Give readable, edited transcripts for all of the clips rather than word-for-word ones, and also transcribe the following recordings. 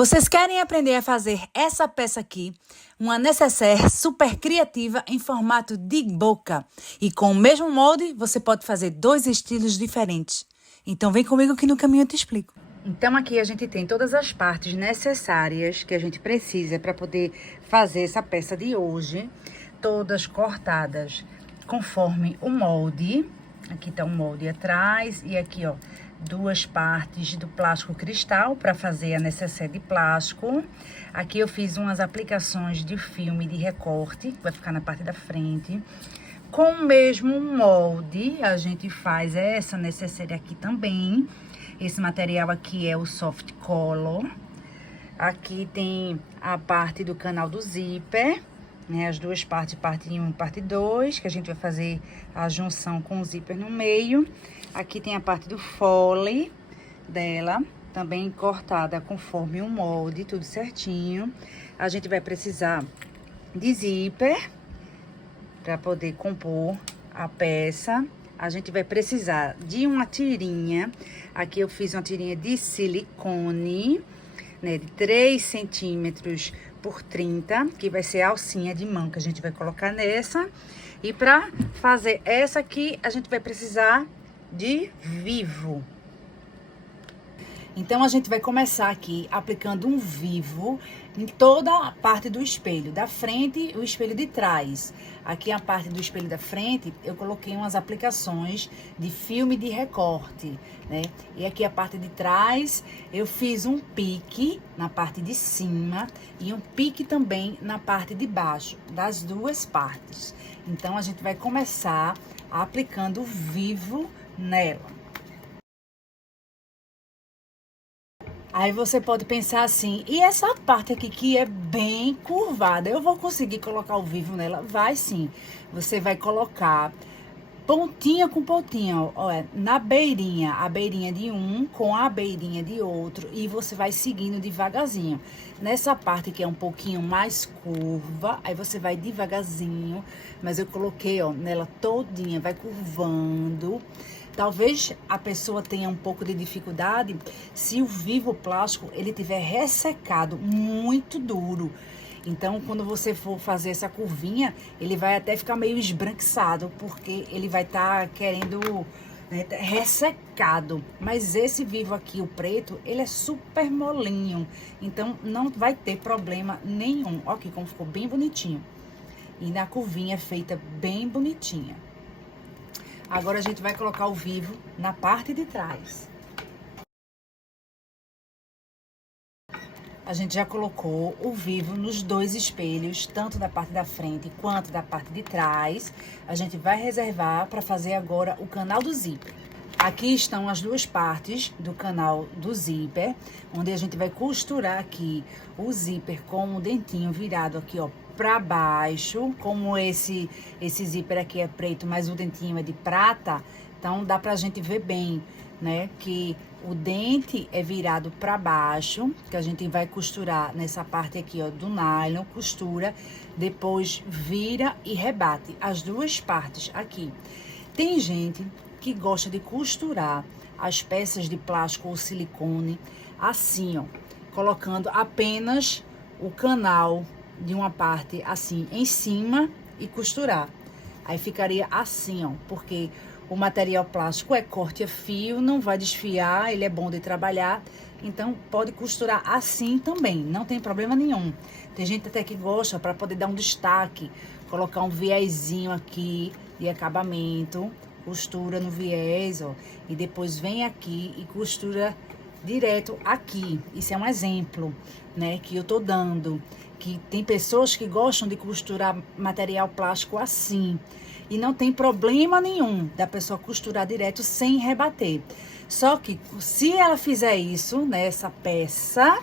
Vocês querem aprender a fazer essa peça aqui? Uma necessaire super criativa em formato de boca. E com o mesmo molde, você pode fazer 2 estilos diferentes. Então vem comigo que no caminho eu te explico. Então aqui a gente tem todas as partes necessárias que a gente precisa para poder fazer essa peça de hoje. Todas cortadas conforme o molde. Aqui tá o molde atrás e aqui, ó, 2 partes do plástico cristal para fazer a necessaire de plástico. Aqui eu fiz umas aplicações de filme de recorte, que vai ficar na parte da frente. Com o mesmo molde, a gente faz essa necessaire aqui também. Esse material aqui é o Soft Color. Aqui tem a parte do canal do zíper, né? As 2 partes, parte 1 e parte 2, que a gente vai fazer a junção com o zíper no meio. Aqui tem a parte do fole dela, também cortada conforme o molde, tudo certinho. A gente vai precisar de zíper para poder compor a peça. A gente vai precisar de uma tirinha. Aqui eu fiz uma tirinha de silicone, né, de 3 centímetros por 30, que vai ser a alcinha de mão que a gente vai colocar nessa. E para fazer essa aqui, a gente vai precisar de vivo. Então, a gente vai começar aqui aplicando um vivo em toda a parte do espelho, da frente e o espelho de trás. Aqui a parte do espelho da frente, eu coloquei umas aplicações de filme de recorte, né? E aqui a parte de trás, eu fiz um pique na parte de cima e um pique também na parte de baixo, das 2 partes. Então, a gente vai começar aplicando o vivo nela. Aí você pode pensar assim, e essa parte aqui que é bem curvada, eu vou conseguir colocar o vivo nela? Vai sim. Você vai colocar pontinha com pontinha, ó, na beirinha, a beirinha de um com a beirinha de outro, e você vai seguindo devagarzinho. Nessa parte que é um pouquinho mais curva, aí você vai devagarzinho, mas eu coloquei, ó, nela todinha, vai curvando. Talvez a pessoa tenha um pouco de dificuldade se o vivo plástico ele tiver ressecado, muito duro. Então, quando você for fazer essa curvinha, ele vai até ficar meio esbranquiçado, porque ele vai estar querendo, né, ressecado. Mas esse vivo aqui, o preto, ele é super molinho. Então, não vai ter problema nenhum. Ó aqui como ficou bem bonitinho. E na curvinha feita bem bonitinha. Agora, a gente vai colocar o vivo na parte de trás. A gente já colocou o vivo nos 2 espelhos, tanto da parte da frente quanto da parte de trás. A gente vai reservar para fazer agora o canal do zíper. Aqui estão as 2 partes do canal do zíper, onde a gente vai costurar aqui o zíper com o dentinho virado aqui, ó, para baixo. Como esse zíper aqui é preto, mas o dentinho é de prata, então dá pra gente ver bem, né, que o dente é virado para baixo, que a gente vai costurar nessa parte aqui, ó, do nylon, costura, depois vira e rebate as 2 partes aqui. Tem gente que gosta de costurar as peças de plástico ou silicone assim, ó, colocando apenas o canal de uma parte assim em cima e costurar. Aí ficaria assim, ó, porque o material plástico é corte a fio, não vai desfiar, ele é bom de trabalhar, então pode costurar assim também, não tem problema nenhum. Tem gente até que gosta para poder dar um destaque, colocar um viezinho aqui de acabamento, costura no viés, ó, e depois vem aqui e costura direto aqui. Isso é um exemplo, né, que eu tô dando, que tem pessoas que gostam de costurar material plástico assim, e não tem problema nenhum da pessoa costurar direto sem rebater. Só que se ela fizer isso nessa peça,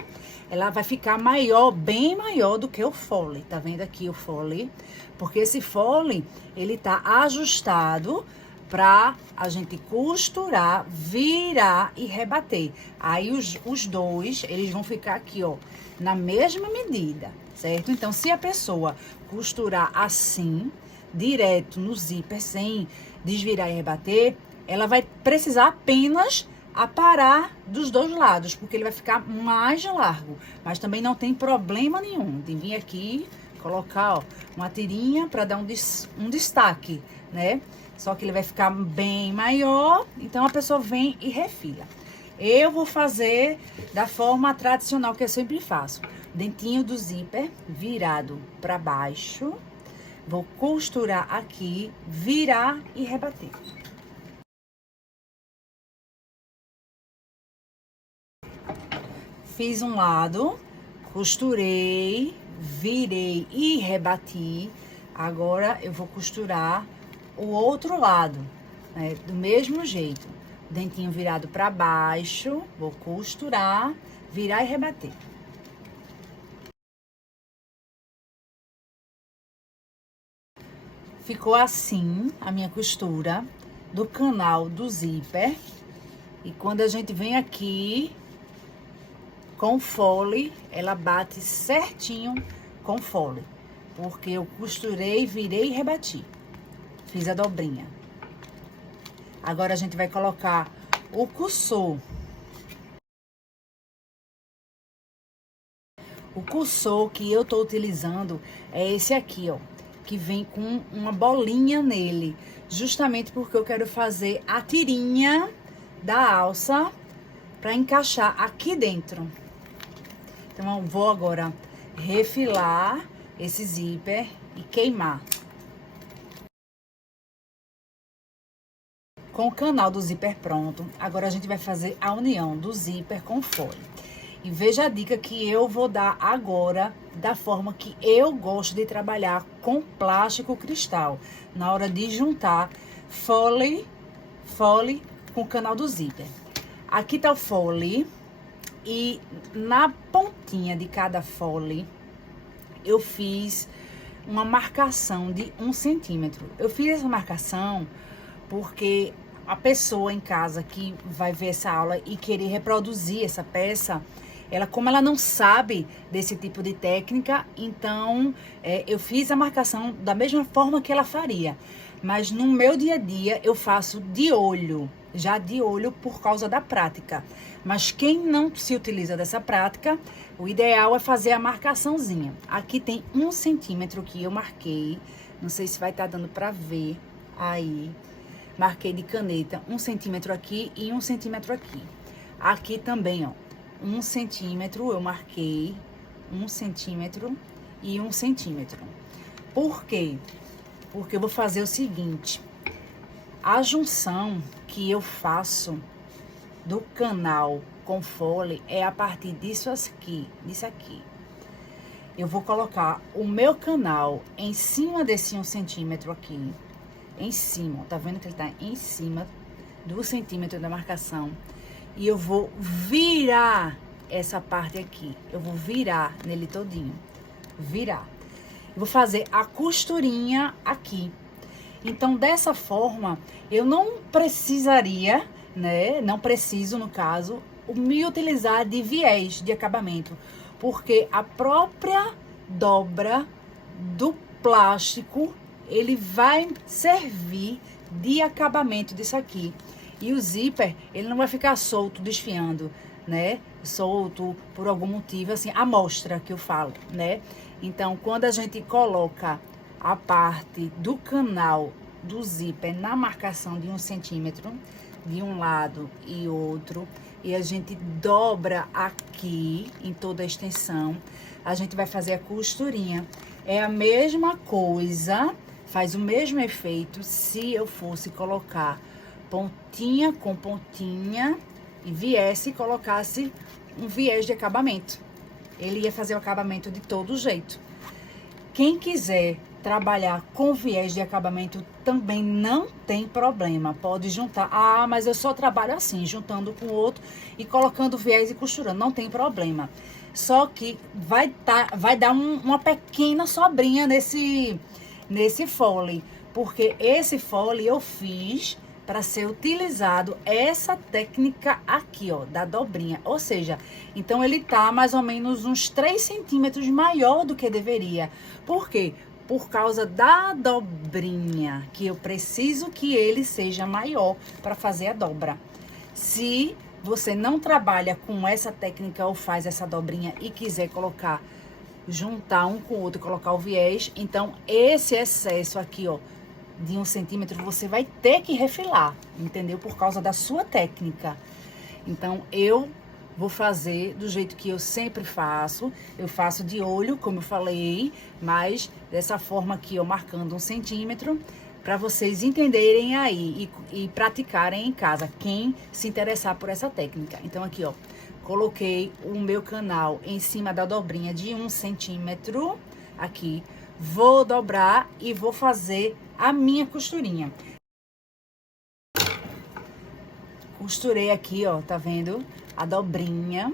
ela vai ficar maior, bem maior do que o fole. Tá vendo aqui o fole? Porque esse fole, ele tá ajustado pra a gente costurar, virar e rebater. Aí os 2, eles vão ficar aqui, ó, na mesma medida, certo? Então, se a pessoa costurar assim, direto no zíper, sem desvirar e rebater, ela vai precisar apenas aparar dos dois lados, porque ele vai ficar mais largo. Mas também não tem problema nenhum de vir aqui, colocar, ó, uma tirinha para dar um destaque, né? Só que ele vai ficar bem maior, então a pessoa vem e refila. Eu vou fazer da forma tradicional que eu sempre faço. Dentinho do zíper virado para baixo. Vou costurar aqui, virar e rebater. Fiz um lado, costurei, virei e rebati. Agora eu vou costurar o outro lado, né? Do mesmo jeito. Dentinho virado para baixo, vou costurar, virar e rebater. Ficou assim a minha costura do canal do zíper. E quando a gente vem aqui com fole, ela bate certinho com fole. Porque eu costurei, virei e rebati. Fiz a dobrinha. Agora a gente vai colocar o cursor. O cursor que eu tô utilizando é esse aqui, ó. Que vem com uma bolinha nele. Justamente porque eu quero fazer a tirinha da alça para encaixar aqui dentro. Então, eu vou agora refilar esse zíper e queimar. Com o canal do zíper pronto, agora a gente vai fazer a união do zíper com fole. E veja a dica que eu vou dar agora da forma que eu gosto de trabalhar com plástico cristal. Na hora de juntar fole com o canal do zíper. Aqui tá o fole e na pontinha de cada fole eu fiz uma marcação de 1 centímetro. Eu fiz essa marcação porque a pessoa em casa que vai ver essa aula e querer reproduzir essa peça, como ela não sabe desse tipo de técnica, então eu fiz a marcação da mesma forma que ela faria. Mas no meu dia a dia eu faço de olho, já de olho por causa da prática. Mas quem não se utiliza dessa prática, o ideal é fazer a marcaçãozinha. Aqui tem 1 centímetro que eu marquei, não sei se vai estar dando pra ver aí. Marquei de caneta 1 centímetro aqui e 1 centímetro aqui. Aqui também, ó. 1 centímetro, eu marquei 1 centímetro e 1 centímetro. Por quê? Porque eu vou fazer o seguinte, a junção que eu faço do canal com fole é a partir disso aqui, Eu vou colocar o meu canal em cima desse 1 centímetro aqui, em cima, tá vendo que ele tá em cima do centímetro da marcação. E eu vou virar essa parte aqui. Eu vou virar nele todinho. Virar. Eu vou fazer a costurinha aqui. Então, dessa forma, eu não precisaria, né? Não preciso, no caso, me utilizar de viés de acabamento. Porque a própria dobra do plástico, ele vai servir de acabamento disso aqui. E o zíper, ele não vai ficar solto, desfiando, né? Solto por algum motivo, assim, a mostra que eu falo, né? Então, quando a gente coloca a parte do canal do zíper na marcação de 1 centímetro, de um lado e outro, e a gente dobra aqui em toda a extensão, a gente vai fazer a costurinha. É a mesma coisa, faz o mesmo efeito se eu fosse colocar pontinha com pontinha e viesse e colocasse um viés de acabamento. Ele ia fazer o acabamento de todo jeito. Quem quiser trabalhar com viés de acabamento também não tem problema. Pode juntar. Ah, mas eu só trabalho assim, juntando com o outro e colocando viés e costurando. Não tem problema. Só que vai dar uma pequena sobrinha nesse fole. Porque esse fole eu fiz para ser utilizado essa técnica aqui, ó, da dobrinha. Ou seja, então ele tá mais ou menos uns 3 centímetros maior do que deveria. Por quê? Por causa da dobrinha, que eu preciso que ele seja maior para fazer a dobra. Se você não trabalha com essa técnica ou faz essa dobrinha e quiser colocar, juntar um com o outro e colocar o viés, então esse excesso aqui, ó, de 1 centímetro, você vai ter que refilar, entendeu? Por causa da sua técnica. Então, eu vou fazer do jeito que eu sempre faço. Eu faço de olho, como eu falei, mas dessa forma aqui, ó, marcando 1 centímetro, para vocês entenderem aí e praticarem em casa, quem se interessar por essa técnica. Então, aqui, ó, coloquei o meu canal em cima da dobrinha de 1 centímetro, aqui. Vou dobrar e vou fazer a minha costurinha. Costurei aqui, ó, tá vendo? A dobrinha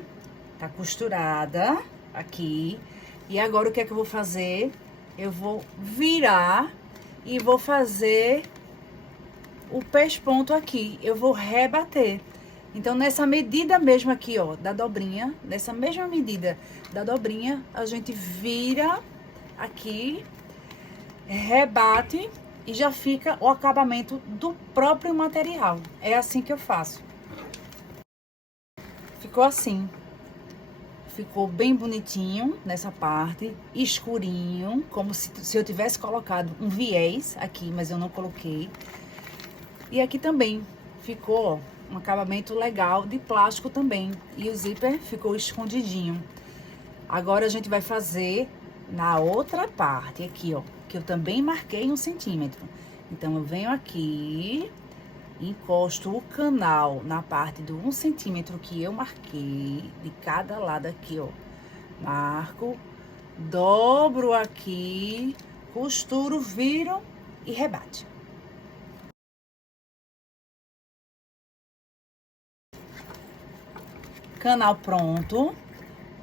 tá costurada aqui. E agora o que é que eu vou fazer? Eu vou virar e vou fazer o pesponto aqui. Eu vou rebater. Então, nessa medida mesmo aqui, ó, da dobrinha, nessa mesma medida da dobrinha, a gente vira aqui, rebate e já fica o acabamento do próprio material. É assim que eu faço. Ficou assim. Ficou bem bonitinho nessa parte, escurinho, como se eu tivesse colocado um viés aqui, mas eu não coloquei. E aqui também ficou, ó, um acabamento legal de plástico também. E o zíper ficou escondidinho. Agora a gente vai fazer na outra parte aqui, ó, que eu também marquei 1 centímetro. Então, eu venho aqui, encosto o canal na parte do 1 centímetro que eu marquei, de cada lado aqui, ó. Marco, dobro aqui, costuro, viro e rebate. Canal pronto,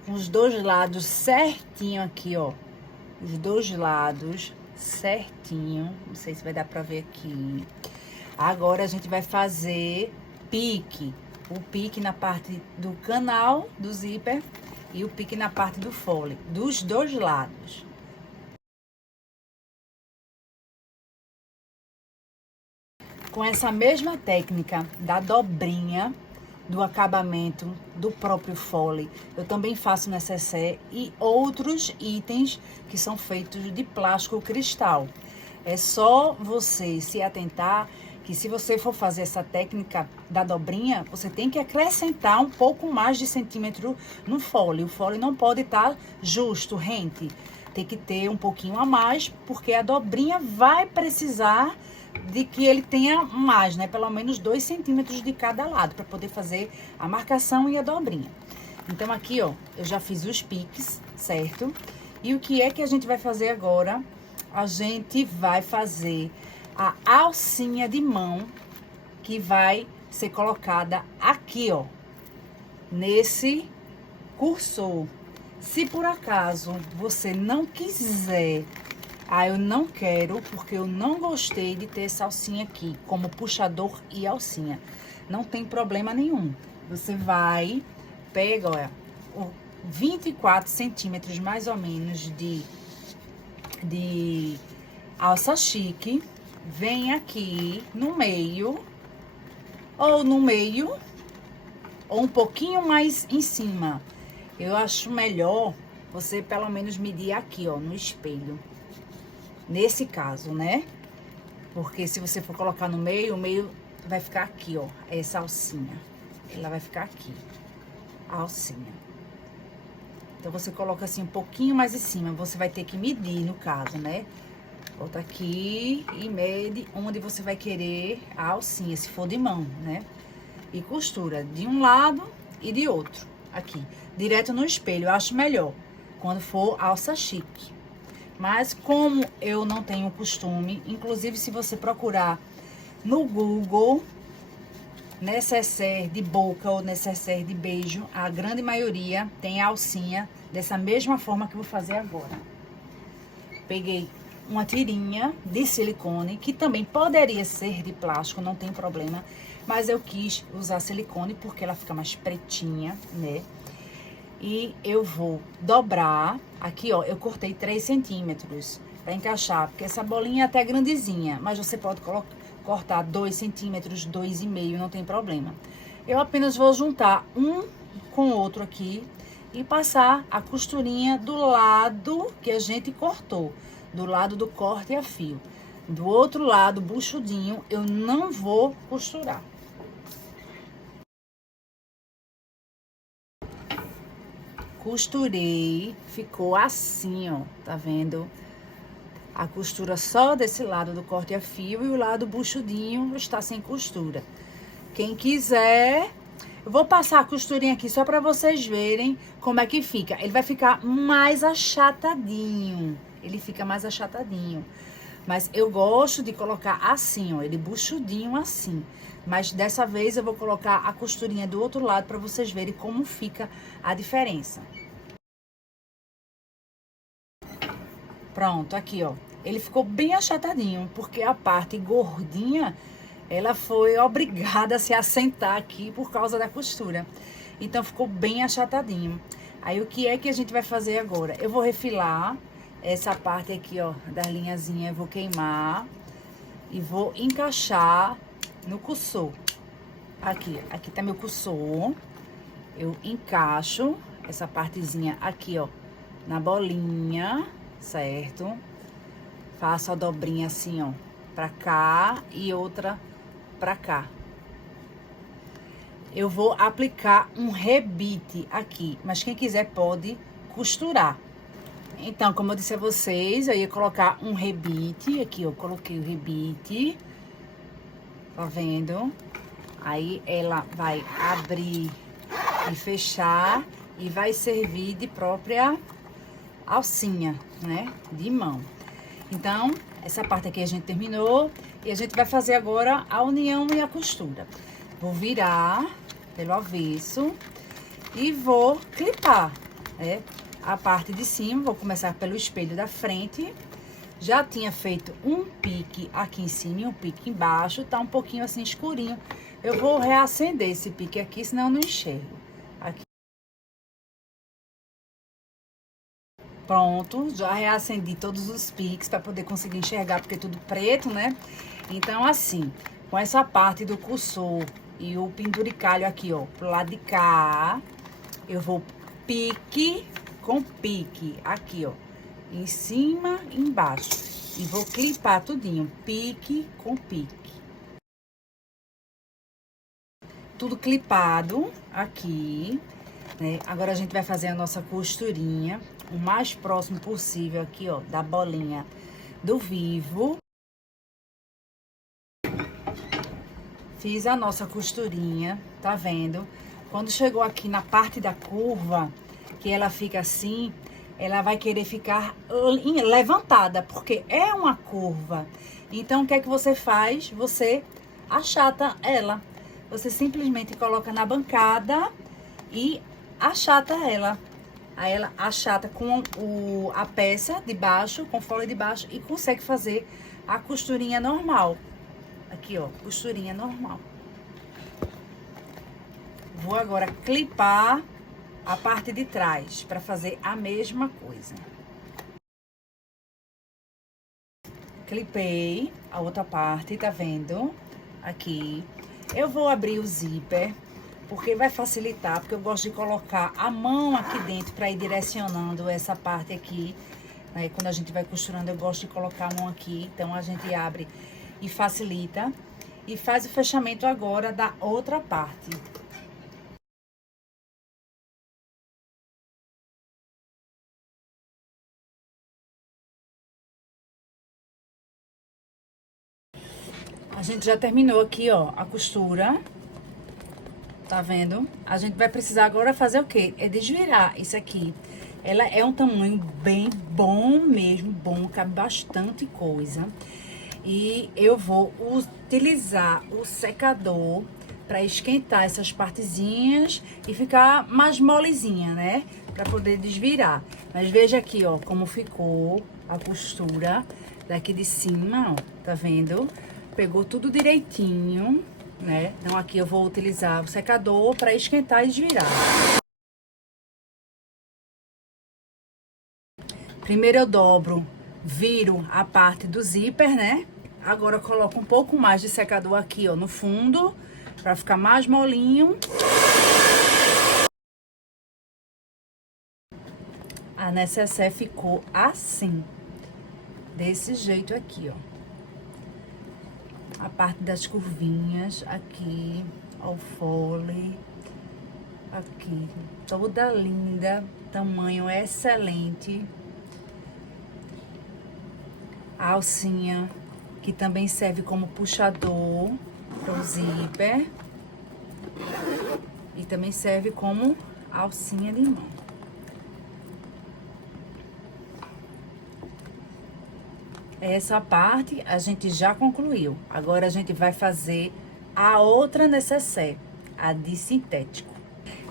com os dois lados certinho aqui, ó. Os dois lados certinho, não sei se vai dar pra ver aqui. Agora a gente vai fazer pique, o pique na parte do canal do zíper e o pique na parte do fole, dos dois lados. Com essa mesma técnica da dobrinha, do acabamento do próprio fole, eu também faço necessaire e outros itens que são feitos de plástico cristal. É só você se atentar que se você for fazer essa técnica da dobrinha, você tem que acrescentar um pouco mais de centímetro no fole. O fole não pode estar justo, rente. Tem que ter um pouquinho a mais, porque a dobrinha vai precisar de que ele tenha mais, né? Pelo menos 2 centímetros de cada lado, para poder fazer a marcação e a dobrinha. Então, aqui, ó, eu já fiz os piques, certo? E o que é que a gente vai fazer agora? A gente vai fazer a alcinha de mão, que vai ser colocada aqui, ó, nesse cursor. Se por acaso você não quiser, eu não quero, porque eu não gostei de ter essa alcinha aqui, como puxador e alcinha. Não tem problema nenhum. Você vai, pega, olha, 24 centímetros mais ou menos de alça chique, vem aqui no meio, ou um pouquinho mais em cima. Eu acho melhor você pelo menos medir aqui, ó, no espelho. Nesse caso, né? Porque se você for colocar no meio, o meio vai ficar aqui, ó. Essa alcinha. Ela vai ficar aqui. A alcinha. Então, você coloca assim um pouquinho mais em cima. Você vai ter que medir, no caso, né? Bota aqui e mede onde você vai querer a alcinha, se for de mão, né? E costura de um lado e de outro. Aqui. Direto no espelho. Eu acho melhor quando for alça chique. Mas como eu não tenho costume, inclusive se você procurar no Google, necessaire de boca ou necessaire de beijo, a grande maioria tem a alcinha dessa mesma forma que eu vou fazer agora. Peguei uma tirinha de silicone, que também poderia ser de plástico, não tem problema, mas eu quis usar silicone porque ela fica mais pretinha, né? E eu vou dobrar, aqui ó, eu cortei 3 centímetros pra encaixar, porque essa bolinha é até grandezinha, mas você pode cortar 2 centímetros, 2,5, não tem problema. Eu apenas vou juntar um com o outro aqui e passar a costurinha do lado que a gente cortou, do lado do corte a fio. Do outro lado, buchudinho, eu não vou costurar. Costurei, ficou assim, ó, tá vendo? A costura só desse lado do corte a fio e o lado buchudinho está sem costura. Quem quiser, eu vou passar a costurinha aqui só pra vocês verem como é que fica. Ele vai ficar mais achatadinho, ele fica mais achatadinho. Mas eu gosto de colocar assim, ó, ele buchudinho assim. Mas dessa vez eu vou colocar a costurinha do outro lado pra vocês verem como fica a diferença. Pronto, aqui, ó. Ele ficou bem achatadinho, porque a parte gordinha, ela foi obrigada a se assentar aqui por causa da costura. Então, ficou bem achatadinho. Aí, o que é que a gente vai fazer agora? Eu vou refilar essa parte aqui, ó, da linhazinha, eu vou queimar e vou encaixar no cursor. Aqui tá meu cursor. Eu encaixo essa partezinha aqui, ó, na bolinha, certo? Faço a dobrinha assim, ó, pra cá e outra pra cá. Eu vou aplicar um rebite aqui, mas quem quiser pode costurar. Então, como eu disse a vocês, eu ia colocar um rebite. Aqui, eu coloquei o rebite. Tá vendo? Aí, ela vai abrir e fechar e vai servir de própria alcinha, né? De mão. Então, essa parte aqui a gente terminou. E a gente vai fazer agora a união e a costura. Vou virar pelo avesso e vou clipar, né? A parte de cima, vou começar pelo espelho da frente. Já tinha feito um pique aqui em cima e um pique embaixo, tá um pouquinho assim escurinho. Eu vou reacender esse pique aqui, senão eu não enxergo. Aqui. Pronto, já reacendi todos os piques para poder conseguir enxergar, porque é tudo preto, né? Então, assim, com essa parte do cursor e o penduricalho aqui, ó, pro lado de cá, eu vou pique com pique, aqui, ó, em cima e embaixo. E vou clipar tudinho, pique com pique. Tudo clipado aqui, né? Agora a gente vai fazer a nossa costurinha o mais próximo possível aqui, ó, da bolinha do vivo. Fiz a nossa costurinha, tá vendo? Quando chegou aqui na parte da curva, que ela fica assim, ela vai querer ficar levantada, porque é uma curva. Então, o que é que você faz? Você achata ela. Você simplesmente coloca na bancada e achata ela. Aí ela achata com a peça de baixo, com folha de baixo, e consegue fazer a costurinha normal. Aqui, ó, costurinha normal. Vou agora clipar a parte de trás para fazer a mesma coisa. Clipei a outra parte, tá vendo? Aqui. Eu vou abrir o zíper, porque vai facilitar, porque eu gosto de colocar a mão aqui dentro para ir direcionando essa parte aqui. Né? Quando a gente vai costurando, eu gosto de colocar a mão aqui, então a gente abre e facilita. E faz o fechamento agora da outra parte. A gente já terminou aqui, ó, a costura. Tá vendo? A gente vai precisar agora fazer o quê? É desvirar isso aqui. Ela é um tamanho bem bom mesmo, bom, cabe bastante coisa. E eu vou utilizar o secador para esquentar essas partezinhas e ficar mais molezinha, né? Para poder desvirar. Mas veja aqui, ó, como ficou a costura daqui de cima, ó, tá vendo? Pegou tudo direitinho, né? Então, aqui eu vou utilizar o secador para esquentar e desvirar. Primeiro eu dobro, viro a parte do zíper, né? Agora eu coloco um pouco mais de secador aqui, ó, no fundo, Pra ficar mais molinho. A necessaire ficou assim. Desse jeito aqui, ó. A parte das curvinhas aqui, ó, o fole. Aqui, toda linda, tamanho excelente. A alcinha, que também serve como puxador pro zíper. E também serve como alcinha de mão. Essa parte a gente já concluiu. Agora a gente vai fazer a outra necessaire, a de sintético.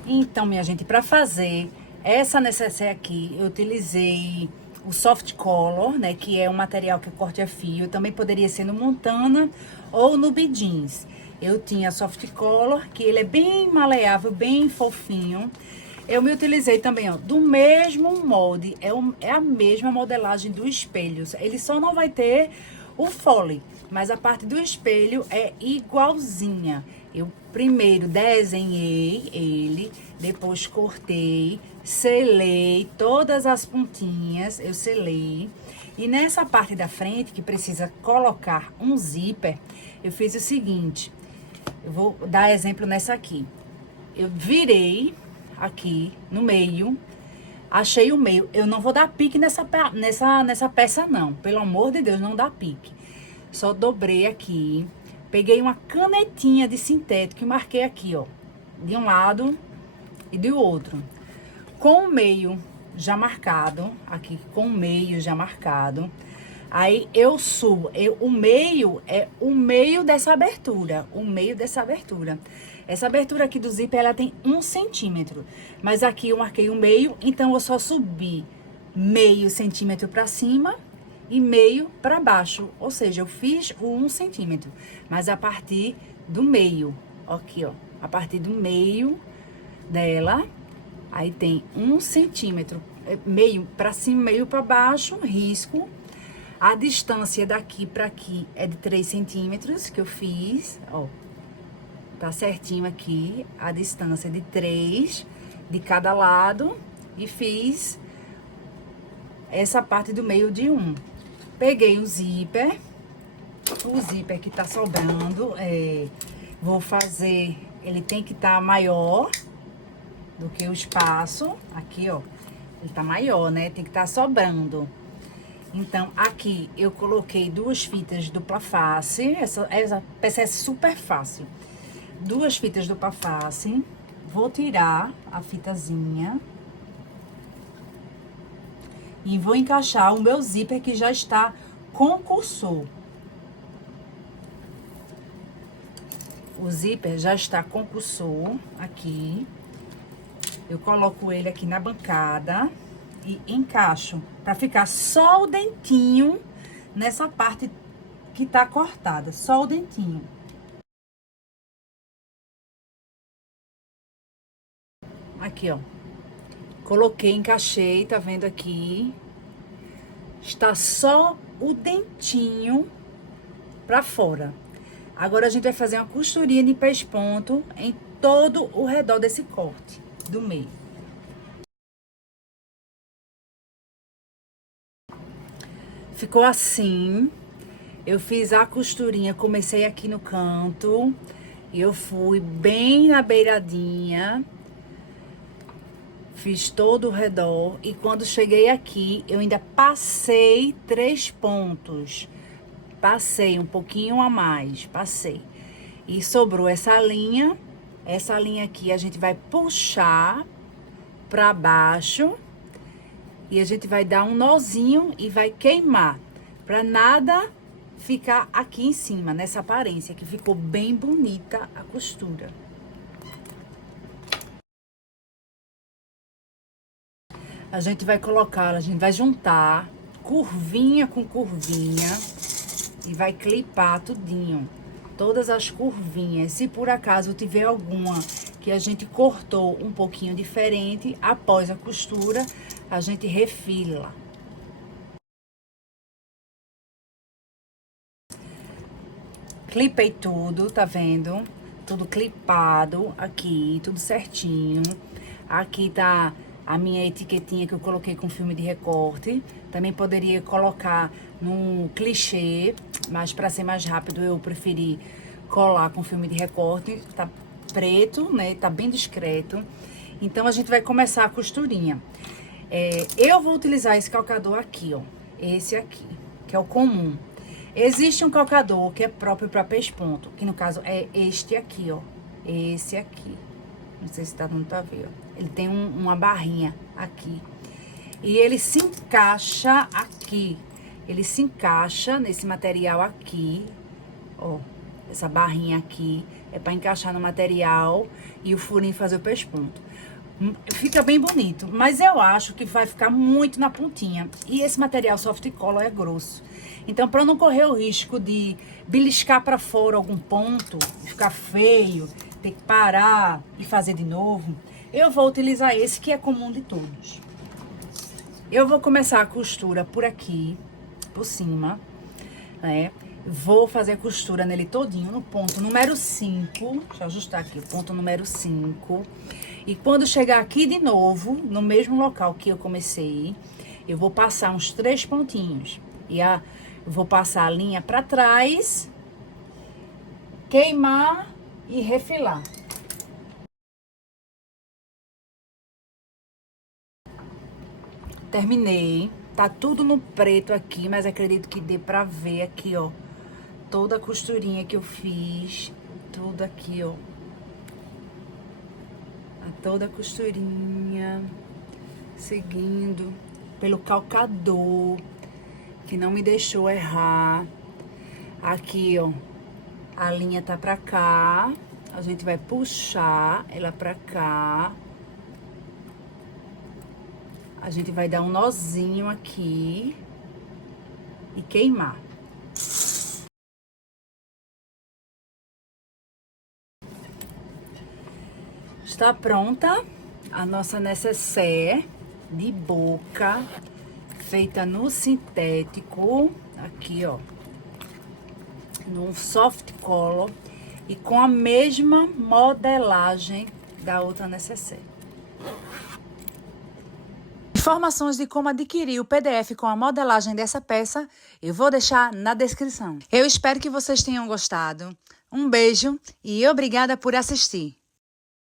Então, minha gente, para fazer essa necessaire aqui, eu utilizei o Soft Color, né, que é um material que corta a fio. Também poderia ser no Montana ou no Bidins. Eu tinha Soft Color, que ele é bem maleável, bem fofinho. Eu me utilizei também, ó, do mesmo molde, é a mesma modelagem do espelho. Ele só não vai ter o fole, mas a parte do espelho é igualzinha. Eu primeiro desenhei ele, depois cortei, selei todas as pontinhas, eu selei. E nessa parte da frente, que precisa colocar um zíper, eu fiz o seguinte, eu vou dar exemplo nessa aqui. Eu virei aqui no meio, achei o meio. Eu não vou dar pique nessa peça, não. Pelo amor de Deus, não dá pique. Só dobrei aqui, peguei uma canetinha de sintético e marquei aqui, ó, de um lado e do outro. Com o meio já marcado, aqui com o meio já marcado. Aí eu subo, o meio é o meio dessa abertura, o meio dessa abertura. Essa abertura aqui do zíper, ela tem 1 centímetro, mas aqui eu marquei o meio, então eu só subi meio centímetro pra cima e meio pra baixo, ou seja, eu fiz o 1 centímetro, mas a partir do meio, aqui ó, a partir do meio dela, aí tem 1 centímetro, meio pra cima, meio pra baixo, risco. A distância daqui pra aqui é de 3 centímetros que eu fiz, ó. Tá certinho aqui, a distância de 3 de cada lado. E fiz essa parte do meio de 1. Peguei o zíper que tá sobrando, vou fazer, ele tem que estar maior do que o espaço. Aqui, ó, ele tá maior, né? Tem que estar sobrando. Então, aqui eu coloquei 2 fitas dupla face. Essa peça é super fácil. 2 fitas dupla face. Vou tirar a fitazinha. E vou encaixar o meu zíper que já está com cursor. O zíper já está com cursor aqui. Eu coloco ele aqui na bancada e encaixo para ficar só o dentinho nessa parte que tá cortada, só o dentinho. Aqui, ó. Coloquei, encaixei, tá vendo aqui? Está só o dentinho pra fora. Agora a gente vai fazer uma costurinha de pesponto em todo o redor desse corte do meio. Ficou assim. Eu fiz a costurinha, comecei aqui no canto. E eu fui bem na beiradinha. Fiz todo o redor. E quando cheguei aqui, eu ainda passei 3 pontos. Passei um pouquinho a mais, passei. E sobrou essa linha. Essa linha aqui a gente vai puxar pra baixo. E a gente vai dar um nozinho e vai queimar. Pra nada ficar aqui em cima, nessa aparência, que ficou bem bonita a costura. A gente vai colocar, a gente vai juntar curvinha com curvinha e vai clipar tudinho. Todas as curvinhas. Se por acaso tiver alguma que a gente cortou um pouquinho diferente, após a costura, a gente refila. Clipei tudo, tá vendo? tudo clipado aqui, tudo certinho. Aqui tá a minha etiquetinha que eu coloquei com filme de recorte. Também poderia colocar no clichê, mas para ser mais rápido eu preferi colar com filme de recorte. Tá preto, né? Tá bem discreto. Então a gente vai começar a costurinha. Eu vou utilizar esse calcador aqui, ó. Esse aqui, que é o comum. Existe um calcador que é próprio para pesponto, que no caso é este aqui, ó. Esse aqui. Não sei se tá dando pra ver, ó. Ele tem uma barrinha aqui. E ele se encaixa aqui. Ele se encaixa nesse material aqui, ó. Essa barrinha aqui é para encaixar no material e o furinho fazer o pesponto. Fica bem bonito, mas eu acho que vai ficar muito na pontinha. E esse material soft color é grosso. Então, para não correr o risco de beliscar para fora algum ponto, ficar feio, ter que parar e fazer de novo, eu vou utilizar esse que é comum de todos. Eu vou começar a costura por aqui, por cima, né? Vou fazer a costura nele todinho no ponto número 5. Deixa eu ajustar aqui, o ponto número 5. E quando chegar aqui de novo, no mesmo local que eu comecei, eu vou passar uns 3 pontinhos. E vou passar a linha pra trás, queimar e refilar. Terminei. Tá tudo no preto aqui, mas acredito que dê pra ver aqui, ó. Toda a costurinha que eu fiz. Tudo aqui, ó. Toda a costurinha. Seguindo pelo calcador, que não me deixou errar. Aqui, ó. A linha tá pra cá. A gente vai puxar ela pra cá. A gente vai dar um nozinho aqui e queimar. Está pronta a nossa necessaire de boca, feita no sintético, aqui, ó, no soft color e com a mesma modelagem da outra necessaire. Informações de como adquirir o PDF com a modelagem dessa peça, eu vou deixar na descrição. Eu espero que vocês tenham gostado. Um beijo e obrigada por assistir.